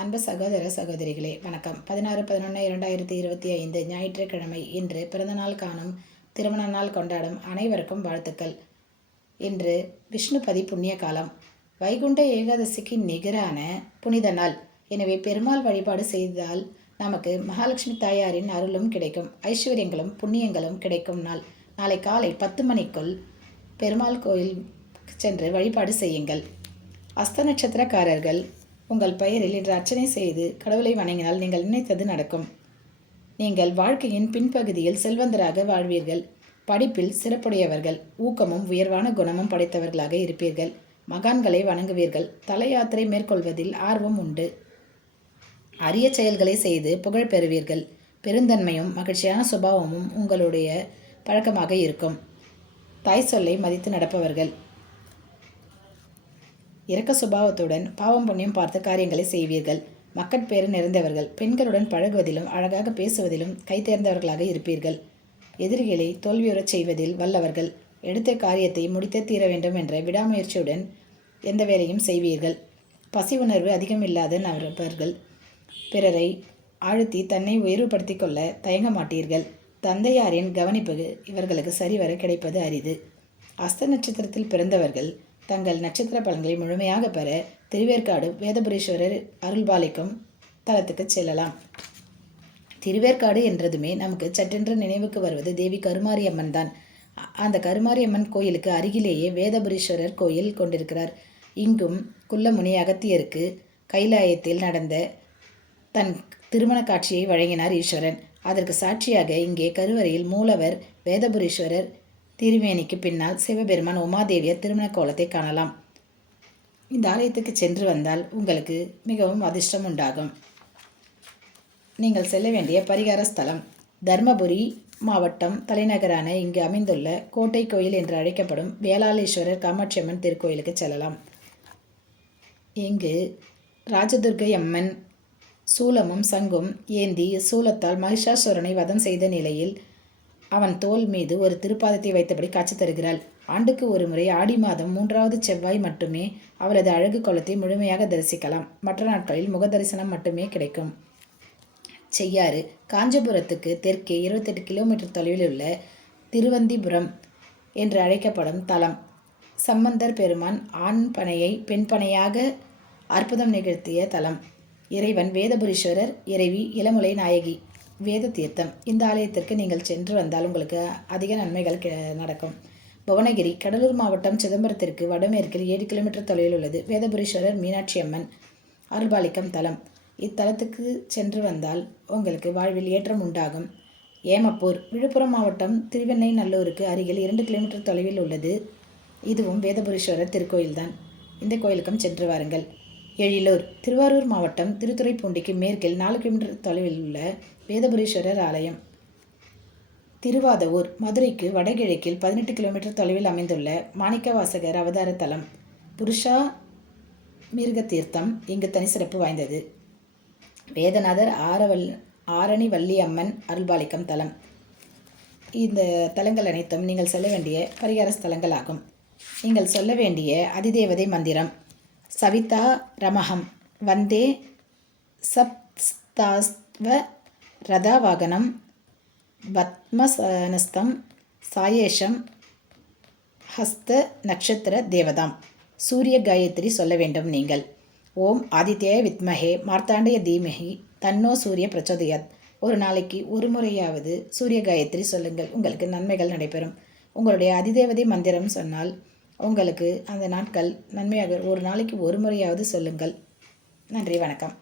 அன்பு சகோதர சகோதரிகளே வணக்கம். 16/11/2025 ஞாயிற்றுக்கிழமை. இன்று பிறந்தநாள் காணும், திருமண நாள் கொண்டாடும் அனைவருக்கும் வாழ்த்துக்கள். இன்று விஷ்ணுபதி புண்ணிய காலம், வைகுண்ட ஏகாதசிக்கு நிகரான புனித நாள். எனவே பெருமாள் வழிபாடு செய்தால் நமக்கு மகாலட்சுமி தாயாரின் அருளும் கிடைக்கும், ஐஸ்வர்யங்களும் புண்ணியங்களும் கிடைக்கும் நாள். நாளை காலை 10 மணிக்குள் பெருமாள் கோயில் சென்று வழிபாடு செய்யுங்கள். அஸ்த நட்சத்திரக்காரர்கள் உங்கள் பெயரில் இன்று அர்ச்சனை செய்து கடவுளை வணங்கினால் நீங்கள் நினைத்தது நடக்கும். நீங்கள் வாழ்க்கையின் பின்பகுதியில் செல்வந்தராக வாழ்வீர்கள். படிப்பில் சிறப்புடையவர்கள், ஊக்கமும் உயர்வான குணமும் படைத்தவர்களாக இருப்பீர்கள். மகான்களை வணங்குவீர்கள். தல யாத்திரை மேற்கொள்வதில் ஆர்வம் உண்டு. அரிய செயல்களை செய்து புகழ் பெறுவீர்கள். பெருந்தன்மையும் மகிழ்ச்சியான சுபாவமும் உங்களுடைய பழக்கமாக இருக்கும். தாய் சொல்லை மதித்து நடப்பவர்கள். இரக்க சுபாவத்துடன் பாவம் புண்ணியம் பார்த்த காரியங்களை செய்வீர்கள். மக்கட்பேறு நிறைந்தவர்கள். பெண்களுடன் பழகுவதிலும் அழகாக பேசுவதிலும் கைதேர்ந்தவர்களாக இருப்பீர்கள். எதிரிகளை தோல்வியுறச் செய்வதில் வல்லவர்கள். எடுத்த காரியத்தை முடித்தே தீர வேண்டும் என்ற விடாமுயற்சியுடன் எந்த வேலையும் செய்வீர்கள். பசி உணர்வு அதிகமில்லாத நபர்கள். பிறரை ஆழ்த்தி தன்னை உயர்வுபடுத்தி கொள்ள தயங்க மாட்டீர்கள். தந்தையாரின் கவனிப்பு இவர்களுக்கு சரிவர கிடைப்பது அரிது. அஸ்த நட்சத்திரத்தில் பிறந்தவர்கள் தங்கள் நட்சத்திர பலன்களை முழுமையாக பெற திருவேற்காடு வேதபுரீஸ்வரர் அருள்பாலிக்கும் தலத்துக்கு செல்லலாம். திருவேற்காடு என்றதுமே நமக்கு சற்றென்று நினைவுக்கு வருவது தேவி கருமாரியம்மன் தான். அந்த கருமாரியம்மன் கோயிலுக்கு அருகிலேயே வேதபுரீஸ்வரர் கோயில் கொண்டிருக்கிறார். இங்கும் குள்ளமுனி அகத்தியருக்கு கைலாயத்தில் நடந்த தன் திருமண காட்சியை வழங்கினார் ஈஸ்வரன். அதற்கு சாட்சியாக இங்கே கருவறையில் மூலவர் வேதபுரீஸ்வரர் திருமேனிக்கு பின்னால் சிவபெருமான் உமாதேவியர் திருமண கோலத்தை காணலாம். இந்த ஆலயத்துக்கு சென்று வந்தால் உங்களுக்கு மிகவும் அதிர்ஷ்டம் உண்டாகும். நீங்கள் செல்ல வேண்டிய பரிகார ஸ்தலம் தர்மபுரி மாவட்டம் தலைநகரான இங்கு அமைந்துள்ள கோட்டை கோயில் என்று அழைக்கப்படும் வேளாளேஸ்வரர் காமாட்சியம்மன் திருக்கோயிலுக்கு செல்லலாம். இங்கு ராஜதுர்கை அம்மன் சூலமும் சங்கும் ஏந்தி சூலத்தால் மகிஷாசுரனை வதம் செய்த நிலையில் அவன் தோல் மீது ஒரு திருப்பாதத்தை வைத்தபடி காட்சி தருகிறாள். ஆண்டுக்கு ஒரு முறை ஆடி மாதம் 3வது செவ்வாய் மட்டுமே அவளது அழகு கோலத்தை முழுமையாக தரிசிக்கலாம். மற்ற நாட்களில் முக தரிசனம் மட்டுமே கிடைக்கும். செய்யாறு காஞ்சிபுரத்துக்கு தெற்கே 28 கிலோமீட்டர் தொலைவில் உள்ள திருவந்திபுரம் என்று அழைக்கப்படும் தலம். சம்பந்தர் பெருமான் ஆண் பனையை பெண் பனையாக அற்புதம் நிகழ்த்திய தலம். இறைவன் வேதபுரீஸ்வரர், இறைவி இளமுலை நாயகி. வேத தீர்த்தம். இந்த ஆலயத்திற்கு நீங்கள் சென்று வந்தால் உங்களுக்கு அதிக நன்மைகள் நடக்கும். புவனகிரி கடலூர் மாவட்டம் சிதம்பரத்திற்கு வடமேற்கில் 7 கிலோமீட்டர் தொலைவில் உள்ளது வேதபுரீஸ்வரர் மீனாட்சி அம்மன் அருள்பாலிக்கும் தலம். இத்தலத்துக்கு சென்று வந்தால் உங்களுக்கு வாழ்வில் ஏற்றம் உண்டாகும். ஏமப்பூர் விழுப்புரம் மாவட்டம் திருவெண்ணை நல்லூருக்கு அருகில் 2 கிலோமீட்டர் தொலைவில் உள்ளது. இதுவும் வேதபுரீஸ்வரர் திருக்கோயில்தான். இந்த கோயிலுக்கும் சென்று வாருங்கள். எழிலூர் திருவாரூர் மாவட்டம் திருத்துறைப்பூண்டிக்கு மேற்கில் 4 கிலோமீட்டர் தொலைவில் உள்ள வேதபுரீஸ்வரர் ஆலயம். திருவாதவூர் மதுரைக்கு வடகிழக்கில் 18 கிலோமீட்டர் தொலைவில் அமைந்துள்ள மாணிக்கவாசகர் அவதார தலம். புருஷா மிருக தீர்த்தம் இங்கு தனி சிறப்பு வாய்ந்தது. வேதநாதர் ஆரணி வள்ளி அம்மன் அருள்பாலிக்கும் தலம். இந்த தலங்கள் அனைத்தும் நீங்கள் செல்ல வேண்டிய பரிகார ஸ்தலங்கள் ஆகும். நீங்கள் சொல்ல வேண்டிய அதிதேவதை மந்திரம் சவிதா ரமஹம் வந்தே சப்தாஸ்வ ரதாவாகனம் பத்மசனஸ்தம் சாயேஷம் ஹஸ்த நட்சத்திர தேவதாம். சூரிய காயத்ரி சொல்ல வேண்டும் நீங்கள். ஓம் ஆதித்யாய வித்மஹே மார்த்தாண்டய தீமஹி தன்னோ சூரிய பிரச்சோதயாத். ஒரு நாளைக்கு ஒரு முறையாவது சூரிய காயத்ரி சொல்லுங்கள். உங்களுக்கு நன்மைகள் நடைபெறும். உங்களுடைய அதிதேவதை மந்திரம் சொன்னால் உங்களுக்கு அந்த நாட்கள் நன்மையாக ஒரு நாளைக்கு ஒரு முறையாவது சொல்லுங்கள். நன்றி, வணக்கம்.